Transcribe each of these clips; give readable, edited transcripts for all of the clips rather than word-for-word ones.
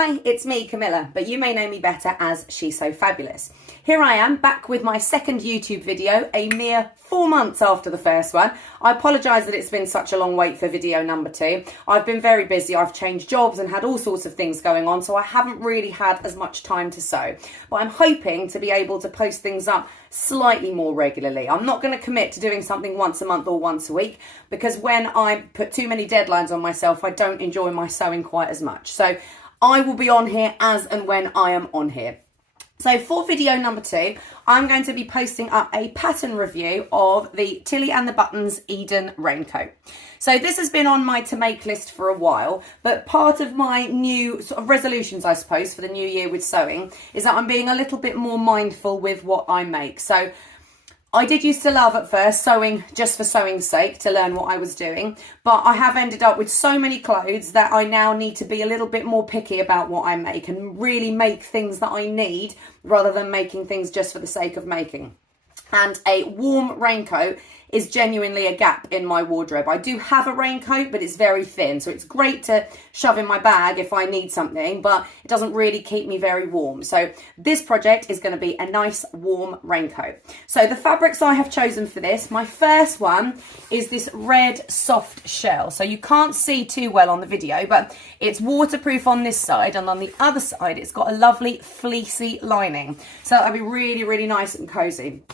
Hi, it's me, Camilla, but you may know me better as She's So Fabulous. Here I am, back with my second YouTube video, a mere 4 months after the first one. I apologise that it's been such a long wait for video number 2. I've been very busy, I've changed jobs and had all sorts of things going on, so I haven't really had as much time to sew. But I'm hoping to be able to post things up slightly more regularly. I'm not going to commit to doing something once a month or once a week, because when I put too many deadlines on myself, I don't enjoy my sewing quite as much. So I will be on here as and when I am on here. So for video number 2, I'm going to be posting up a pattern review of the Tilly and the Buttons Eden Raincoat. So this has been on my to make list for a while, but part of my new sort of resolutions, I suppose, for the new year with sewing is that I'm being a little bit more mindful with what I make. So I did used to love at first sewing just for sewing's sake to learn what I was doing, but I have ended up with so many clothes that I now need to be a little bit more picky about what I make and really make things that I need rather than making things just for the sake of making. And a warm raincoat is genuinely a gap in my wardrobe. I do have a raincoat, but it's very thin, so it's great to shove in my bag if I need something, but it doesn't really keep me very warm. So this project is going to be a nice warm raincoat. So the fabrics I have chosen for this, my first one is this red soft shell. So you can't see too well on the video, but it's waterproof on this side, and on the other side it's got a lovely fleecy lining. So that'll be really, really nice and cozy.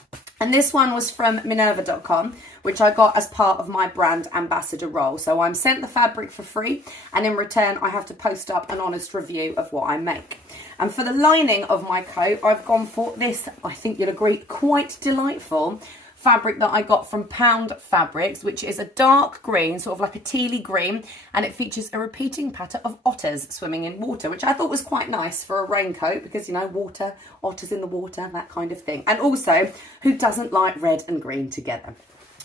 And this one was from Minerva.com, which I got as part of my brand ambassador role. So I'm sent the fabric for free, and in return I have to post up an honest review of what I make. And for the lining of my coat, I've gone for this, I think you'll agree, quite delightful fabric that I got from Pound Fabrics, which is a dark green, sort of like a tealy green, and it features a repeating pattern of otters swimming in water, which I thought was quite nice for a raincoat because, you know, water, otters in the water, that kind of thing. And also, who doesn't like red and green together?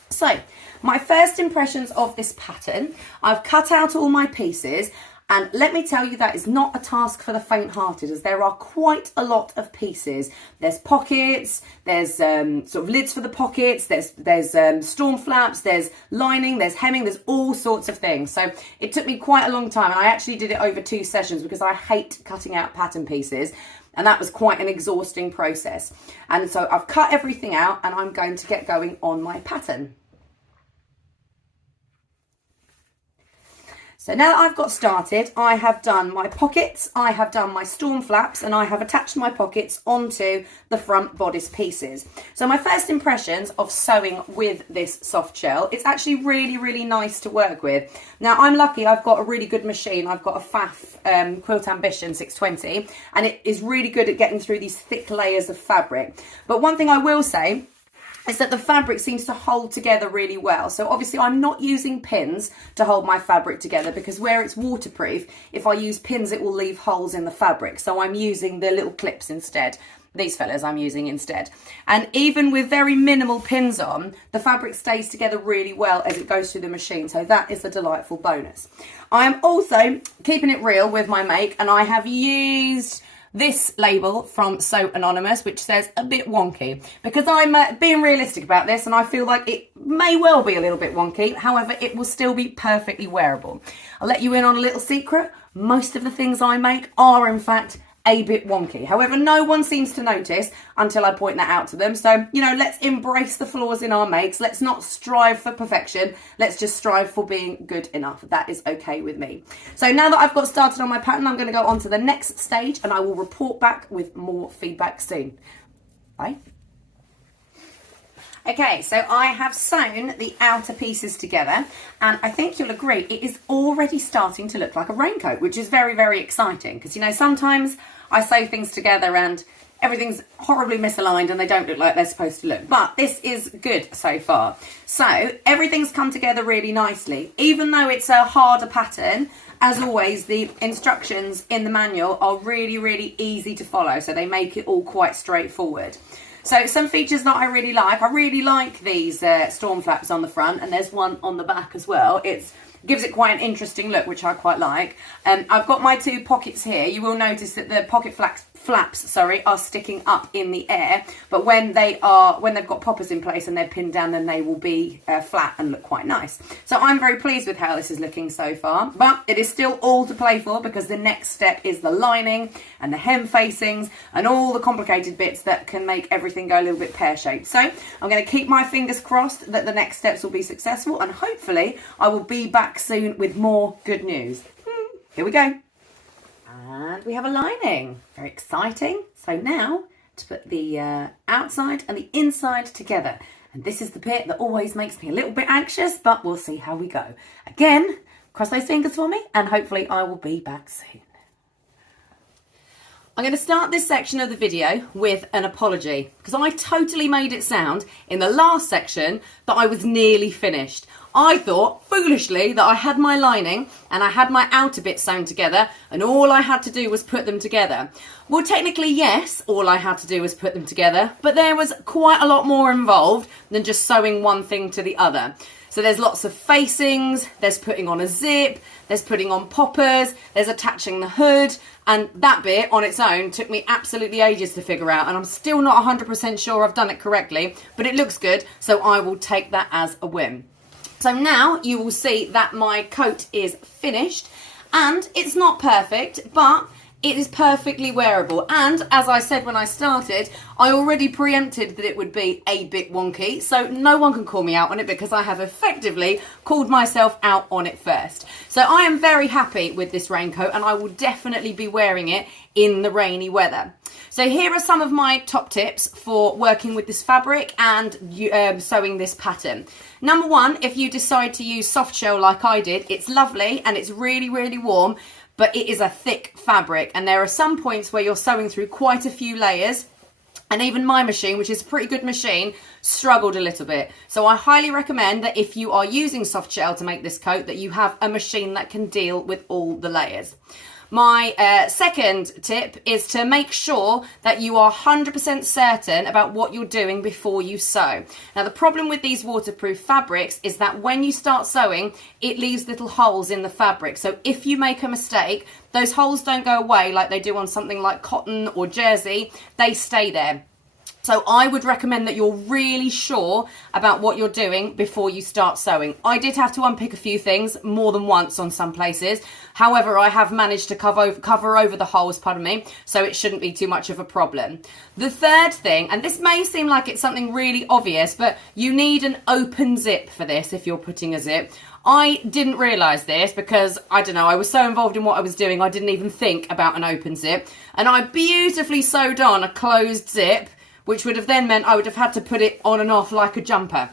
So, my first impressions of this pattern, I've cut out all my pieces. And let me tell you, that is not a task for the faint-hearted, as there are quite a lot of pieces. There's pockets, there's sort of lids for the pockets, there's storm flaps, there's lining, there's hemming, there's all sorts of things. So it took me quite a long time, and I actually did it over 2 sessions because I hate cutting out pattern pieces. And that was quite an exhausting process. And so I've cut everything out, and I'm going to get going on my pattern. So now that I've got started, I have done my pockets, I have done my storm flaps, and I have attached my pockets onto the front bodice pieces. So my first impressions of sewing with this soft shell, it's actually really, really nice to work with. Now I'm lucky, I've got a really good machine. I've got a Pfaff Quilt Ambition 620, and it is really good at getting through these thick layers of fabric. But one thing I will say is that the fabric seems to hold together really well. So obviously I'm not using pins to hold my fabric together, because where it's waterproof, if I use pins it will leave holes in the fabric. So I'm using the little clips instead. These fellas I'm using instead. And even with very minimal pins on, the fabric stays together really well as it goes through the machine. So that is a delightful bonus. I am also keeping it real with my make, and I have used this label from Sew Anonymous, which says a bit wonky, because I'm being realistic about this, and I feel like it may well be a little bit wonky. However, it will still be perfectly wearable. I'll let you in on a little secret. Most of the things I make are in fact a bit wonky. However, no one seems to notice until I point that out to them. So, you know, let's embrace the flaws in our makes. Let's not strive for perfection. Let's just strive for being good enough. That is okay with me. So now that I've got started on my pattern, I'm going to go on to the next stage, and I will report back with more feedback soon. Bye. Okay, so I have sewn the outer pieces together, and I think you'll agree it is already starting to look like a raincoat, which is very, very exciting, because, you know, sometimes I sew things together and everything's horribly misaligned and they don't look like they're supposed to look. But this is good so far. So everything's come together really nicely. Even though it's a harder pattern, as always, the instructions in the manual are really, really easy to follow. So they make it all quite straightforward. So some features that I really like these storm flaps on the front, and there's one on the back as well. It gives it quite an interesting look, which I quite like. I've got my 2 pockets here. You will notice that the pocket flaps, sorry, are sticking up in the air, but when they've got poppers in place and they're pinned down, then they will be flat and look quite nice. So I'm very pleased with how this is looking so far, but it is still all to play for, because the next step is the lining and the hem facings and all the complicated bits that can make everything go a little bit pear-shaped. So I'm going to keep my fingers crossed that the next steps will be successful, and hopefully I will be back soon with more good news. Here we go. And we have a lining. Very exciting. So now to put the outside and the inside together. And this is the bit that always makes me a little bit anxious, but we'll see how we go. Again, cross those fingers for me, and hopefully I will be back soon. I'm going to start this section of the video with an apology, because I totally made it sound in the last section that I was nearly finished. I thought, foolishly, that I had my lining and I had my outer bit sewn together and all I had to do was put them together. Well, technically, yes, all I had to do was put them together, but there was quite a lot more involved than just sewing one thing to the other. So there's lots of facings, there's putting on a zip, there's putting on poppers, there's attaching the hood, and that bit on its own took me absolutely ages to figure out, and I'm still not 100% sure I've done it correctly, but it looks good, so I will take that as a win. So now you will see that my coat is finished, and it's not perfect, but it is perfectly wearable. And as I said when I started, I already preempted that it would be a bit wonky, so no one can call me out on it because I have effectively called myself out on it first. So I am very happy with this raincoat, and I will definitely be wearing it in the rainy weather. So here are some of my top tips for working with this fabric and sewing this pattern. Number one, if you decide to use soft shell like I did, it's lovely and it's really, really warm, but it is a thick fabric, and there are some points where you're sewing through quite a few layers, and even my machine, which is a pretty good machine, struggled a little bit. So I highly recommend that if you are using soft shell to make this coat, that you have a machine that can deal with all the layers. My second tip is to make sure that you are 100% certain about what you're doing before you sew. Now, the problem with these waterproof fabrics is that when you start sewing, it leaves little holes in the fabric. So if you make a mistake, those holes don't go away like they do on something like cotton or jersey. They stay there. So I would recommend that you're really sure about what you're doing before you start sewing. I did have to unpick a few things more than once on some places. However, I have managed to cover over the holes, pardon me, so it shouldn't be too much of a problem. The third thing, and this may seem like it's something really obvious, but you need an open zip for this if you're putting a zip. I didn't realise this because, I don't know, I was so involved in what I was doing, I didn't even think about an open zip. And I beautifully sewed on a closed zip, which would have then meant I would have had to put it on and off like a jumper.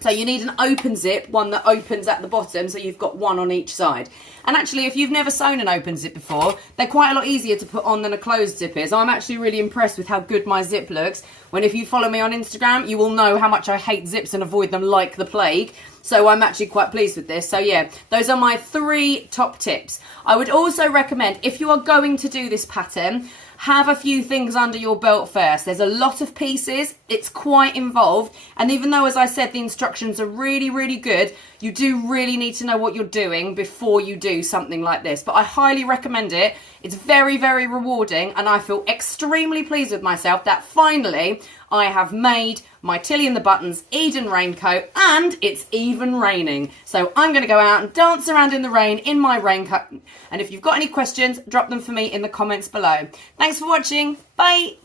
So you need an open zip, one that opens at the bottom, so you've got one on each side. And actually, if you've never sewn an open zip before, they're quite a lot easier to put on than a closed zip is. I'm actually really impressed with how good my zip looks. When if you follow me on Instagram, you will know how much I hate zips and avoid them like the plague. So I'm actually quite pleased with this. So yeah, those are my 3 top tips. I would also recommend, if you are going to do this pattern, have a few things under your belt first. There's a lot of pieces, it's quite involved, and even though, as I said, the instructions are really, really good, you do really need to know what you're doing before you do something like this. But I highly recommend it. It's very, very rewarding, and I feel extremely pleased with myself that finally I have made my Tilly and the Buttons Eden raincoat, and it's even raining. So I'm going to go out and dance around in the rain in my raincoat. And if you've got any questions, drop them for me in the comments below. Thanks for watching. Bye.